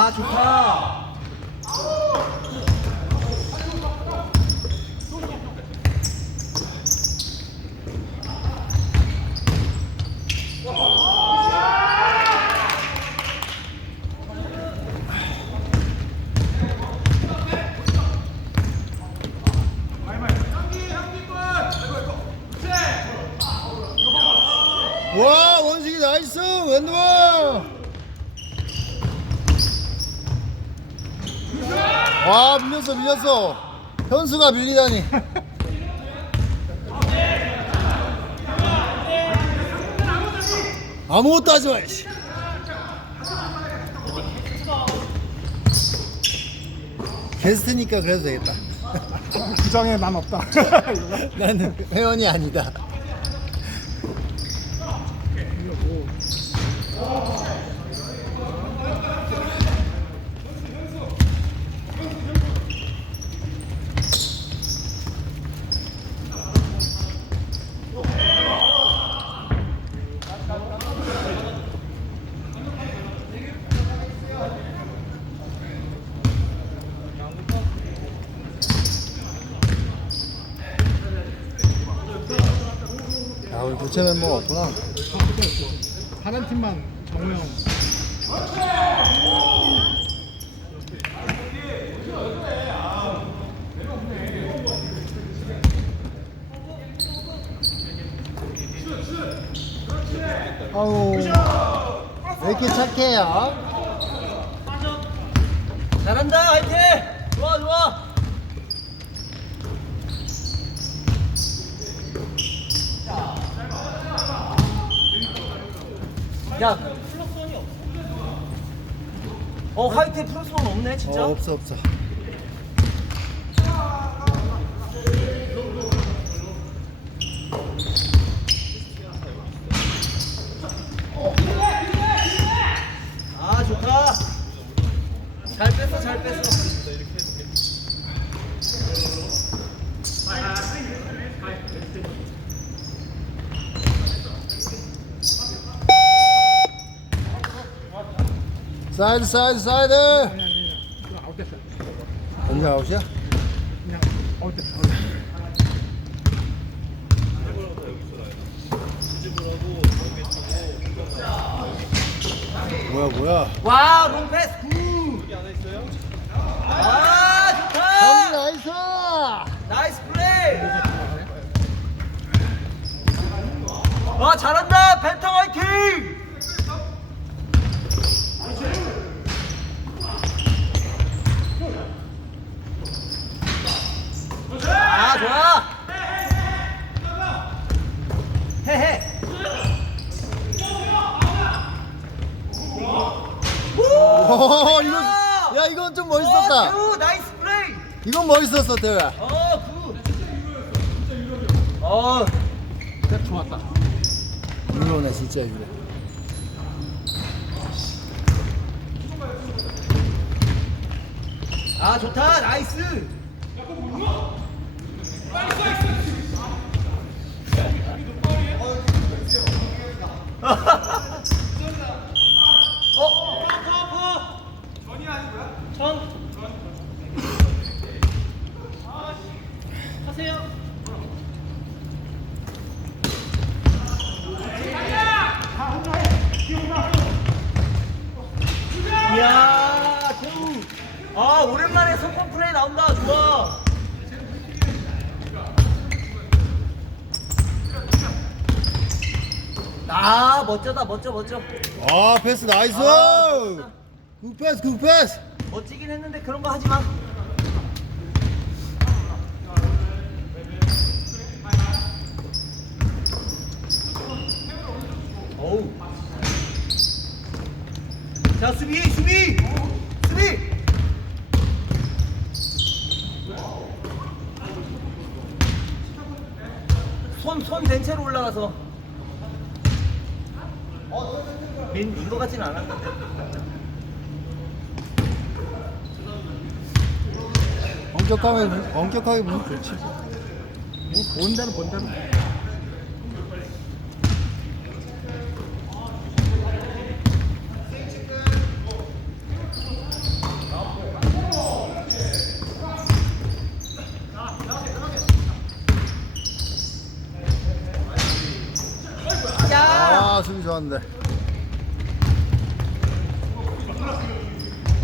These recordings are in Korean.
아 좋다. 와 원식이 나이스 왼발 와 밀렸어 밀렸어 현수가 밀리다니 아무것도 하지 마 씨. 게스트니까 그래도 되겠다 구장에 난 없다. 나는 회원이 아니다 부채 멤버가 없구나 하는 팀만 정우영. 아우 왜 이렇게 착해요? 잘한다 화이팅. 좋아 좋아. 야. 어 화이트 플러스원 없네 진짜. 어, 없어 없어 아 좋다. 잘 뺐어 잘 뺐어. 사이드 사이드 사이드 아웃 됐어. 언제 아웃이야? 그냥 아웃 됐어. 뭐야 뭐야 와 롱패스 굿. 아 정리 좋다. 나이스 나이스 플레이. 와 잘한다 펜타 화이팅. 아 좋아. 헤헤. 오 이건 야 이건 좀 멋있었다 어, 굿, 나이스 플레이. 이건 멋있었어 대우야 어 굿. 어. 딱 좋았다. 유로네 진짜 유로 아 좋다 나이스 어? 전이 아니고요? 전? 하세요 이야 굿. 아 오랜만에 성공 플레이 나온다 좋아 아 멋져다 멋져 멋져 아 패스 나이스 아, 좋다. 굿 패스 굿 패스 멋지긴 했는데 그런 거 하지 마. 어우. 자 수비 수비. 수비. 손손 댄 채로 올라가서. 민 이거 같진 않았는데 엄격하게 엄격하게 보면 좋지. 뭐 본다는 본다는. 아, 수비 좋았는데.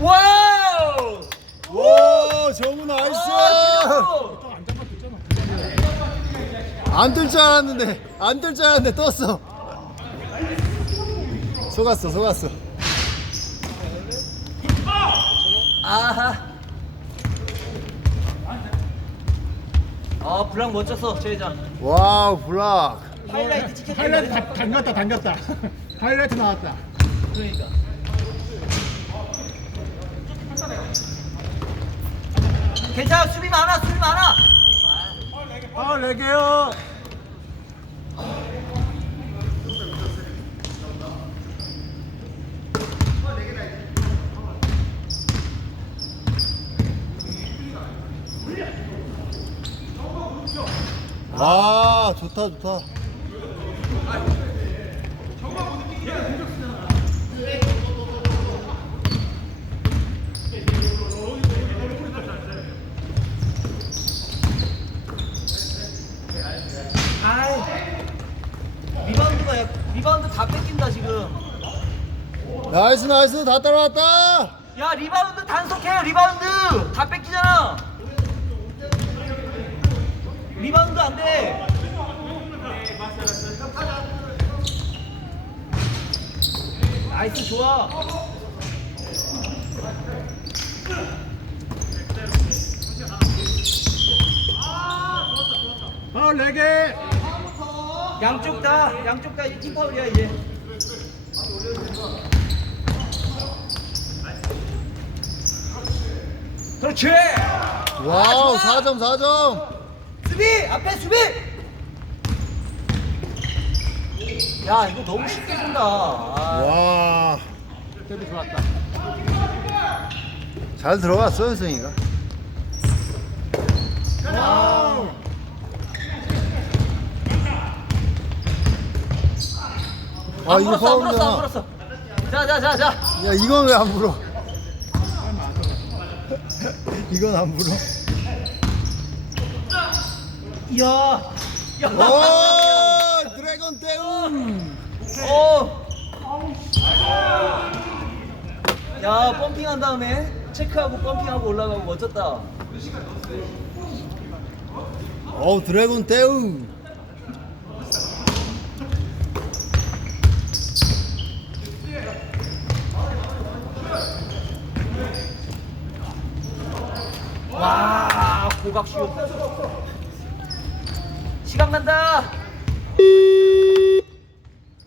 와! 정우 나이스 아, 안뜰 줄 알았는데 안 뜰 줄 알았는데 떴어 속았어 속았어 아하. 아, 블랑 멋졌어, 최회장. 와우 블락 하이라이트 찍혔다. 하이라이트 다, 당겼다 당겼다. 하이라이트 나왔다. 그러니까. 괜찮아, 수비 많아, 수비 많아. 아, 네 개요. 와 좋다 좋다 아이. 리바운드가 약, 리바운드 다 뺏긴다 지금. 나이스 나이스 다 따라왔다 야 리바운드 단속해 리바운드 다 뺏기잖아. 리바운드 안 돼. 나이스 좋아. 아, 네 개. 양쪽 다 양쪽 다팀 파울이야 이제. 그렇지. 와우 아, 좋아. 4점 4점 수비 앞에 수비. 야 이거 너무 쉽게 준다. 아, 와 데뷔 좋았다. 잘 들어갔어 현승이가 아안 이거 불었어 안 불었어 안 파울이잖아 불었어. 자 자 자 자. 야 이건 왜 안 불어 이건 안 불어 이야. 야. 오 드래곤 대웅 어. 야 펌핑한 다음에 체크하고 펌핑하고 올라가고 멋졌다. 어 드래곤 대웅 와 고각슛. 시간 간다.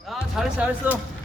아 잘했어 잘했어.